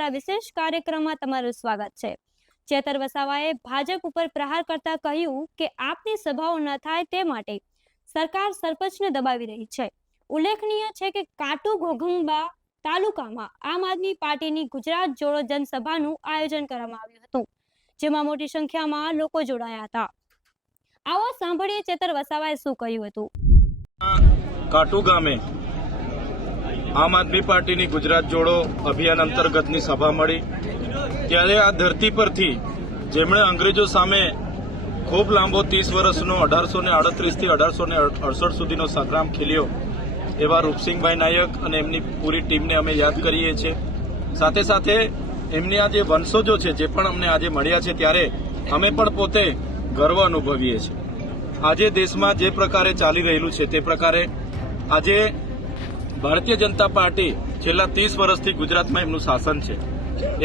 અમારા વિશેષ કાર્યક્રમમાં તમારું સ્વાગત છે। ચેતર વસાવાએ ભાજપ ઉપર પ્રહાર કરતા કહ્યું કે આપની સભાઓ ન થાય તે માટે સરકાર સરપંચને દબાવી રહી છે। ઉલ્લેખનીય છે કે કાટુ ઘોઘંબા તાલુકામાં આમ આદમી પાર્ટીની ગુજરાત જોડો જનસભાનું આયોજન કરવામાં આવ્યું હતું, જેમાં મોટી સંખ્યામાં લોકો જોડાયા હતા। આવો સાંભળીએ ચેતર વસાવાએ શું કહ્યું હતું। કાટુ ગામે આમ આદમી પાર્ટીની ગુજરાત જોડો અભિયાન અંતર્ગતની સભા મળી ત્યારે આ ધરતી પરથી જેમણે અંગ્રેજો સામે ખૂબ લાંબો 30 વર્ષનો 1838 થી 1868 સુધીનો સંગ્રામ ખેલ્યો એવા રૂપસિંહભાઈ નાયક અને એમની પૂરી ટીમને અમે યાદ કરીએ છીએ। સાથે સાથે એમની આ જે વંશજો છે જે પણ અમને આજે મળ્યા છે ત્યારે અમે પણ પોતે ગર્વ અનુભવીએ છીએ। આજે દેશમાં જે પ્રકારે ચાલી રહેલું છે તે પ્રકારે આજે ભારતીય જનતા પાર્ટી છેલ્લા 30 વર્ષથી ગુજરાતમાં એમનું શાસન છે।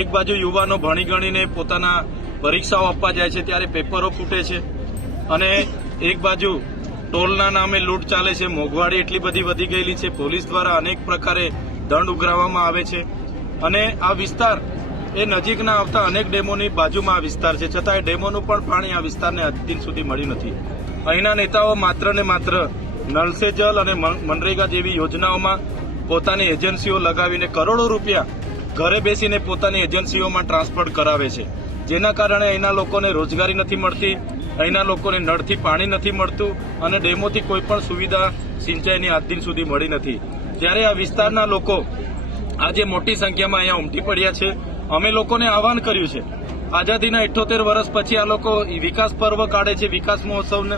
એક બાજુ યુવાનો ભણી ગણીને પોતાના પરીક્ષાઓ આપવા જાય છે ત્યારે પેપરો ફૂટે છે અને એક બાજુ ટોલના નામે લૂંટ ચાલે છે, મોંઘવારી એટલી બધી વધી ગયેલી છે, પોલીસ દ્વારા અનેક પ્રકારે દંડ ઉઘરાવવામાં આવે છે અને આ વિસ્તાર એ નજીકના આવતા અનેક ડેમોની બાજુમાં આ વિસ્તાર છે, છતાં એ ડેમોનું પણ પાણી આ વિસ્તારને આજ દિન સુધી મળ્યું નથી। અહીંના નેતાઓ માત્ર ને માત્ર નલ સે જલ અને મનરેગા જેવી યોજનાઓમાં પોતાની એજન્સીઓ લગાવીને કરોડો રૂપિયા ઘરે બેસીને પોતાની એજન્સીઓમાં ટ્રાન્સફર કરાવે છે, જેના કારણે અહીંના લોકોને રોજગારી નથી મળતી, અહીંના લોકોને નળથી પાણી નથી મળતું અને ડેમોથી કોઈ પણ સુવિધા સિંચાઈની આજ દિન સુધી મળી નથી। ત્યારે આ વિસ્તારના લોકો આજે મોટી સંખ્યામાં અહીંયા ઉમટી પડ્યા છે। અમે લોકોને આહવાન કર્યું છે, આઝાદીના 78 વર્ષ પછી આ લોકો વિકાસ પર્વ કાઢે છે, વિકાસ મહોત્સવને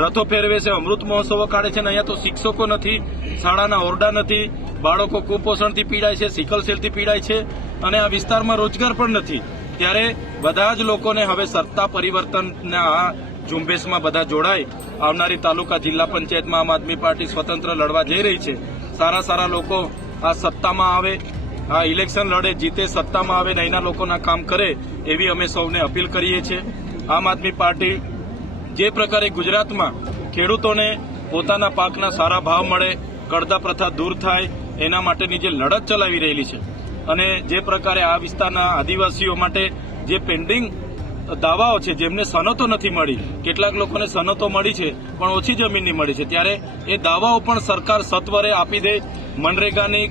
રથો ફેરવે છે, અમૃત મહોત્સવો કાઢે છે અને અહીંયા તો શિક્ષકો નથી, શાળાના ઓરડા નથી, બાળકો કુપોષણથી પીડાય છે, સિકલ સેલથી પીડાય છે અને આ વિસ્તારમાં રોજગાર પણ નથી। ત્યારે બધા જ લોકોને હવે સત્તા પરિવર્તનના આ ઝુંબેશમાં બધા જોડાય। આવનારી તાલુકા જિલ્લા પંચાયતમાં આમ આદમી પાર્ટી સ્વતંત્ર લડવા જઈ રહી છે। સારા લોકો આ સત્તામાં આવે, આ ઇલેક્શન લડે, જીતે, સત્તામાં આવે ને અહીંના લોકોના કામ કરે એવી અમે સૌને અપીલ કરીએ છીએ। આમ આદમી પાર્ટી જે પ્રકારે ગુજરાતમાં ખેડૂતોને પોતાના પાકના સારા ભાવ મળે, કડદા પ્રથા દૂર થાય એના માટેની જે લડત ચલાવી રહેલી છે અને જે પ્રકારે આ વિસ્તારના આદિવાસીઓ માટે જે પેન્ડિંગ દાવાઓ છે જેમને સનતો નથી મળી, કેટલાક લોકોને સનતો મળી છે પણ ઓછી જમીનની મળી છે, ત્યારે એ દાવાઓ પણ સરકાર સત્વરે આપી દે। મનરેગાની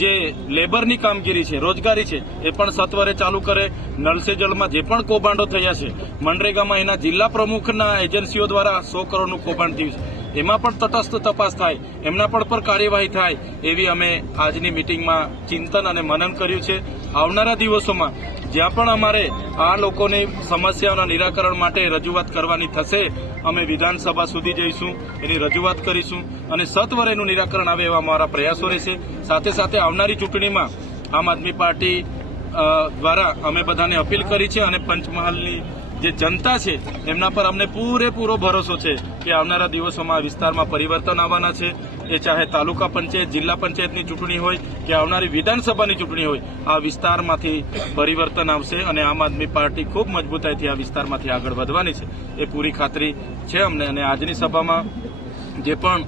જે લેબરની કામગીરી છે, રોજગારી છે એ પણ સત્વરે ચાલુ કરે। નલ સે જલમાં જે પણ કૌભાંડો થયા છે, મનરેગામાં એના જિલ્લા પ્રમુખના એજન્સીઓ દ્વારા 100 કરોડનું કૌભાંડ થયું છે, એમાં પણ તટસ્થ તપાસ થાય, એમના પર કાર્યવાહી થાય એવી અમે આજની મિટિંગમાં ચિંતન અને મનન કર્યું છે। આવનારા દિવસોમાં જ્યાં પણ અમારે આ લોકોની સમસ્યાઓના નિરાકરણ માટે રજૂઆત કરવાની થશે, અમે વિધાનસભા સુધી જઈશું, એની રજૂઆત કરીશું અને સત્વરે એનું નિરાકરણ આવે એવા અમારા પ્રયાસો રહેશે। સાથે સાથે આવનારી ચૂંટણીમાં આમ આદમી પાર્ટી દ્વારા અમે બધાને અપીલ કરી છે અને પંચમહાલની જે જનતા છે એમના પર અમને પૂરેપૂરો ભરોસો છે કે આવનારા દિવસોમાં આ વિસ્તારમાં પરિવર્તન આવવાના છે। એ ચાહે તાલુકા પંચાયત, જિલ્લા પંચાયતની ચૂંટણી હોય કે આવનારી વિધાનસભાની ચૂંટણી હોય, આ વિસ્તારમાંથી પરિવર્તન આવશે અને આમ આદમી પાર્ટી ખૂબ મજબૂતાઈથી આ વિસ્તારમાંથી આગળ વધવાની છે એ પૂરી ખાતરી છે અમને। અને આજની સભામાં જે પણ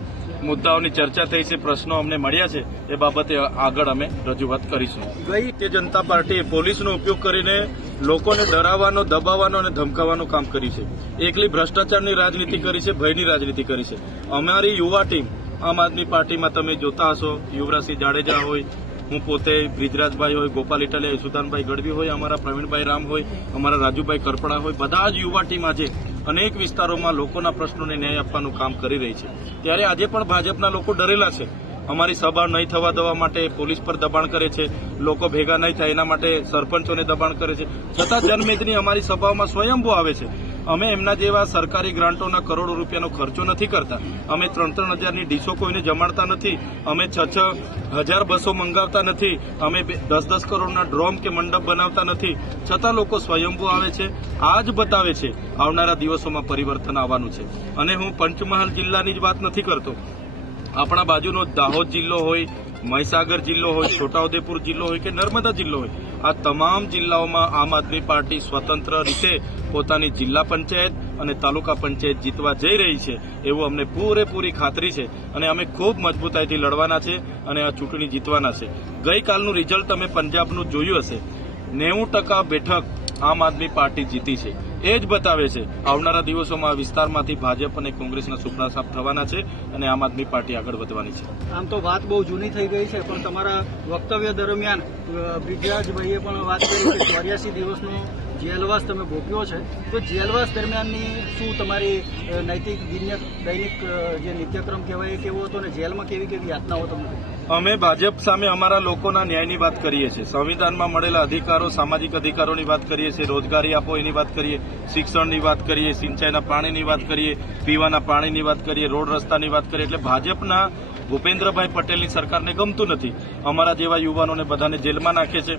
મુદ્દાઓની ચર્ચા થઈ છે, પ્રશ્નો અમને મળ્યા છે એ બાબતે આગળ અમે રજૂઆત કરીશું। ભારતીય જનતા પાર્ટીએ પોલીસનો ઉપયોગ કરીને લોકોને ડરાવવાનો, દબાવવાનો અને ધમકાવવાનું કામ કર્યું છે। એકલી ભ્રષ્ટાચારની રાજનીતિ કરી છે, ભયની રાજનીતિ કરી છે। અમારી યુવા ટીમ આમ આદમી પાર્ટીમાં તમે જોતા હશો, યુવરાજસિંહ જાડેજા હોય, હું પોતે બ્રિજરાજભાઈ હોય, ગોપાલ ઇટાલિયા, યશુદાનભાઈ ગઢવી હોય, અમારા પ્રવીણભાઈ રામ હોય, અમારા રાજુભાઈ કરપડા હોય, બધા જ યુવા ટીમ આજે અનેક વિસ્તારોમાં લોકોના પ્રશ્નોને ન્યાય આપવાનું કામ કરી રહી છે। ત્યારે આજે પણ ભાજપના લોકો ડરેલા છે, અમારી સભા નહીં થવા દેવા માટે પોલીસ પર દબાણ કરે છે, લોકો ભેગા નહીં થાય એના માટે સરપંચોને દબાણ કરે છે, છતાં જનમેદની અમારી સભાઓમાં સ્વયંભૂ આવે છે। અમે એમના જેવા સરકારી ગ્રાન્ટોના કરોડો રૂપિયાનો ખર્ચો નથી કરતા, અમે 3-3 હજારની ડીશો કોઈને જમાડતા નથી, અમે 6-6 બસો મંગાવતા નથી, અમે 10-10 કરોડના ડ્રોમ કે મંડપ બનાવતા નથી, છતાં લોકો સ્વયંભૂ આવે છે। આ જ બતાવે છે આવનારા દિવસોમાં પરિવર્તન આવવાનું છે। અને હું પંચમહાલ જિલ્લાની જ વાત નથી કરતો, આપણા બાજુનો દાહોદ જિલ્લો હોય, મહીસાગર જિલ્લો હોય, છોટાઉદેપુર જિલ્લો હોય કે નર્મદા જિલ્લો હોય, આ તમામ જિલ્લાઓમાં આમ આદમી પાર્ટી સ્વતંત્ર રીતે પોતાની જિલ્લા પંચાયત અને તાલુકા પંચાયત જીતવા જઈ રહી છે એવું અમને પૂરેપૂરી ખાતરી છે અને અમે ખૂબ મજબૂતાઈથી લડવાના છે અને આ ચૂંટણી જીતવાના છે। ગઈકાલનું રિઝલ્ટ તમે પંજાબનું જોયું હશે, 90% બેઠક આમ આદમી પાર્ટી જીતી છે. એ જ બતાવે છે આવનારા દિવસોમાં આ વિસ્તારમાંથી ભાજપ અને કોંગ્રેસના સુપડા સાફ થવાના છે અને આમ આદમી પાર્ટી આગળ વધવાની છે. આમ તો વાત બહુ જૂની થઈ ગઈ છે, પણ તમારા વક્તવ્ય દરમિયાન બ્રિજરાજભાઈએ પણ વાત કરી કે 84 દિવસનો જેલવાસ તમે ભોગ્યો છે, તો જેલવાસ દરમિયાનની શું તમારી નૈતિક દૈનિક જે નિત્યક્રમ કહેવાય એ કેવો હતો, અને જેલમાં કેવી કેવી યાતનાઓ તમને? અમે ભાજપ સામે અમારા લોકોના ન્યાયની વાત કરીએ છીએ, સંવિધાનમાં મળેલા અધિકારો, સામાજિક અધિકારોની વાત કરીએ છીએ, રોજગારી આપો એની વાત કરીએ, શિક્ષણની વાત કરીએ, સિંચાઈના પાણીની વાત કરીએ, પીવાના પાણીની વાત કરીએ, રોડ રસ્તાની વાત કરીએ. એટલે ભાજપના ભૂપેન્દ્રભાઈ પટેલની સરકારને ગમતું નથી. અમારા જેવા યુવાનોને બધાને જેલમાં નાખે છે.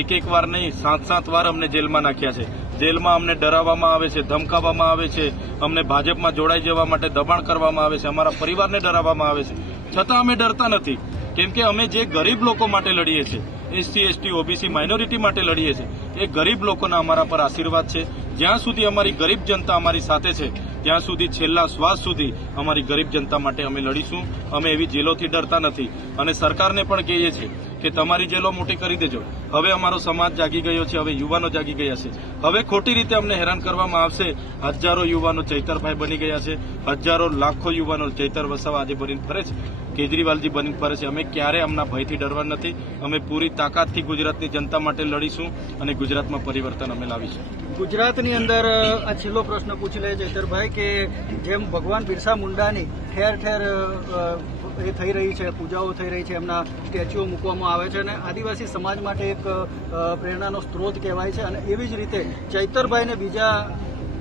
એક વાર નહીં, 7 વાર અમને જેલમાં નાખ્યા છે. જેલમાં અમને ડરાવવામાં આવે છે, ધમકાવવામાં આવે છે, અમને ભાજપમાં જોડાઈ જવા માટે દબાણ કરવામાં આવે છે, અમારા પરિવારને ડરાવવામાં આવે છે. છતાં અમે ડરતા નથી, કેમ કે અમે જે ગરીબ લોકો માટે લડીએ છીએ, એસસી એસટી ઓબીસી માઇનોરિટી માટે લડીએ છીએ, એ ગરીબ લોકોના અમારા પર આશીર્વાદ છે. જ્યાં સુધી અમારી ગરીબ જનતા અમારી સાથે છે ત્યાં સુધી છેલ્લા શ્વાસ સુધી અમારી ગરીબ જનતા માટે અમે લડીશું. અમે એવી જેલોથી ડરતા નથી અને સરકારને પણ કહીએ છીએ કે તમારી જેલો મોટી કરી દેજો. હવે અમારો સમાજ જાગી ગયો છે, હવે યુવાનો જાગી ગયા છે. હવે ખોટી રીતે અમને હેરાન કરવામાં આવશે. હજારો યુવાનો ચૈતરભાઈ બની ગયા છે, હજારો લાખો યુવાનો ચૈતર વસાવા આજે બનીને ફરે છે, કેજરીવાલજી બનીને ફરે છે. અમે ક્યારે અમના ભયથી ડરવા નથી. અમે પૂરી તાકાતથી ગુજરાતની જનતા માટે લડીશું અને ગુજરાતમાં પરિવર્તન અમે લાવીશું. ગુજરાતની અંદર આ છેલ્લો પ્રશ્ન પૂછી લે ચૈતરભાઈ કે જેમ ભગવાન બિરસા મુંડાની ઠેર ઠેર એ થઈ રહી છે, પૂજાઓ થઈ રહી છે, એમના સ્ટેચ્યુઓ મૂકવામાં આવે છે અને આદિવાસી સમાજ માટે એક પ્રેરણાનો સ્ત્રોત કહેવાય છે, અને એવી જ રીતે ચૈતરભાઈને બીજા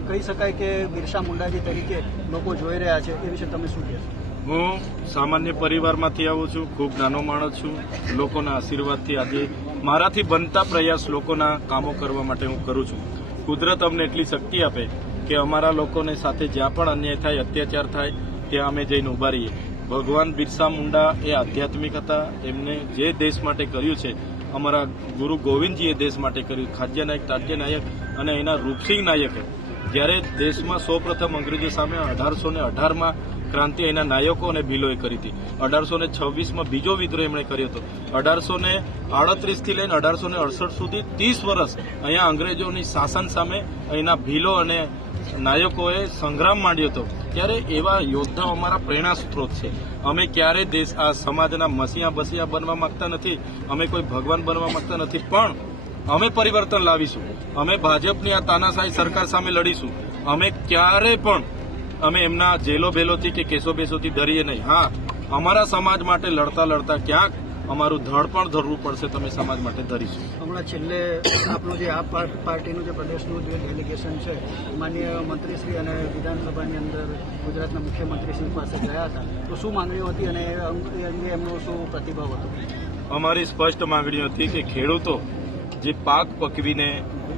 કહી શકાય કે બિરસા મુંડાજી તરીકે લોકો જોઈ રહ્યા છે. એ વિશે તમે શું કહેશો? હું સામાન્ય પરિવારમાંથી આવું છું, ખૂબ નાનો માણસ છું. લોકોના આશીર્વાદથી આજે મારાથી બનતા પ્રયાસ લોકોના કામો કરવા માટે હું કરું છું. કુદરત અમને એટલી શક્તિ આપે કે અમારા લોકોને સાથે જ્યાં પણ અન્યાય થાય, અત્યાચાર થાય, ત્યાં અમે જઈને ઉભા રહીએ. ભગવાન બિરસા મુંડા એ આધ્યાત્મિક હતા. એમને જે દેશ માટે કર્યું છે, અમારા ગુરુ ગોવિંદજીએ દેશ માટે કર્યું. ખાદ્ય નાયક, તાટ્ય નાયક અને એના રૂપસિંહ નાયકે જ્યારે દેશમાં સૌપ્રથમ અંગ્રેજો સામે 1818માં ક્રાંતિ એના નાયકો અને ભીલોએ કરી હતી. 1826માં બીજો વિદ્રોહ એમણે કર્યો હતો. 1838થી લઈને 1868 સુધી 30 વર્ષ અહીંયા અંગ્રેજોની શાસન સામે અહીંના ભીલો અને નાયકોએ સંગ્રામ માંડ્યો હતો. ત્યારે એવા યોદ્ધાઓ અમારા પ્રેરણા સ્ત્રોત છે. અમે ક્યારે દેશ આ સમાજના મસીહા બસિયા બનવા માંગતા નથી, અમે કોઈ ભગવાન બનવા માંગતા નથી, પણ અમે પરિવર્તન લાવીશું. અમે ભાજપની આ તાનાશાહી સરકાર સામે લડીશું. અમે ક્યારે પણ અમે એમના જેલો ભેલોથી કે કેસો બેસોથી ડરીએ નહીં. હા, અમારા સમાજ માટે લડતા લડતા ક્યાંક અમારું ધડ પણ ધરવું પડશે, તમે સમાજ માટે ધરીશું. હમણાં છેલ્લે આપણું જે આ પાર્ટીનું જે પ્રદેશનું જે ડેલિગેશન છે, માનનીય મંત્રીશ્રી અને વિધાનસભાની અંદર ગુજરાતના મુખ્યમંત્રીશ્રી પાસે ગયા હતા, તો શું માંગણીઓ હતી અને એ અંગે એમનો શું પ્રતિભાવ હતો? અમારી સ્પષ્ટ માંગણી હતી કે ખેડૂતો જે પાક પકવીને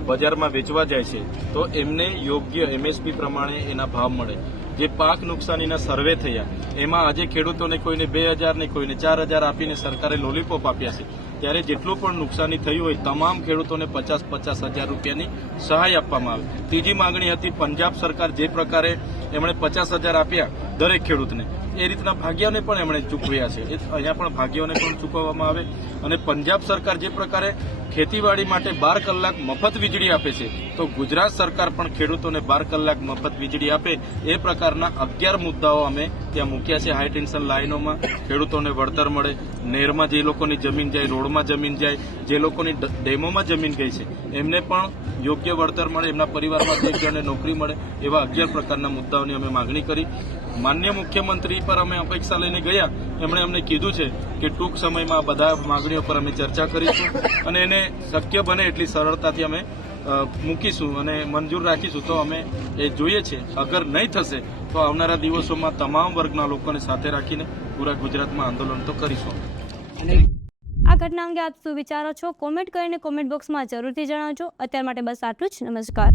બજારમાં વેચવા જાય છે તો એમને યોગ્ય એમએસપી પ્રમાણે એના ભાવ મળે. જે પાક નુકસાનીના સર્વે થયા એમાં આજે ખેડૂતોને કોઈને 2000 ને કોઈને 4000 આપીને સરકારે લોલીપોપ આપ્યા છે. ત્યારે જેટલું પણ નુકસાની થયું હોય તમામ ખેડૂતોને 50,000 રૂપિયાની સહાય આપવામાં આવે. ત્રીજી માંગણી હતી, પંજાબ સરકાર જે પ્રકારે એમણે 50,000 આપ્યા દરેક ખેડૂતને, એ રીતના ભાગ્યોને પણ એમણે ચૂકવ્યા છે. અહીંયા પણ ભાગ્યોને પણ ચૂકવવામાં આવે. અને પંજાબ સરકાર જે પ્રકારે ખેતીવાડી માટે 12 કલાક મફત વીજળી આપે છે, તો ગુજરાત સરકાર પણ ખેડૂતોને 12 કલાક મફત વીજળી આપે. એ પ્રકારના 11 મુદ્દાઓ અમે ત્યાં મૂક્યા છે. હાઈ ટેન્શન લાઇનોમાં ખેડૂતોને વળતર મળે, નહેરમાં જે લોકોની જમીન જાય, રોડમાં જમીન જાય, જે લોકોની ડેમોમાં જમીન ગઈ છે એમને પણ યોગ્ય વળતર મળે, એમના પરિવારમાં એક જણને નોકરી મળે, એવા 11 પ્રકારના મુદ્દાઓની અમે માગણી કરી. માન્ય મુખ્યમંત્રી પર અમે અપેક્ષા લઈને ગયા. એમણે અમને કીધું છે કે ટૂંક સમયમાં આ બધા માગણીઓ પર અમે ચર્ચા કરીશું અને એને શક્ય બને એટલી સરળતાથી અમે મૂકીશું અને મંજૂર રાખીશું. તો અમે એ જોઈએ છે. અગર નહીં થશે તો આવનારા દિવસોમાં તમામ વર્ગના લોકોને સાથે રાખીને પૂરા ગુજરાતમાં આંદોલન તો કરીશું. આ ઘટના અંગે આપ શું વિચારો છો? કોમેન્ટ કરીને કોમેન્ટ બોક્સમાં જરૂરથી જણાવજો. અત્યાર માટે બસ આટલું જ. નમસ્કાર.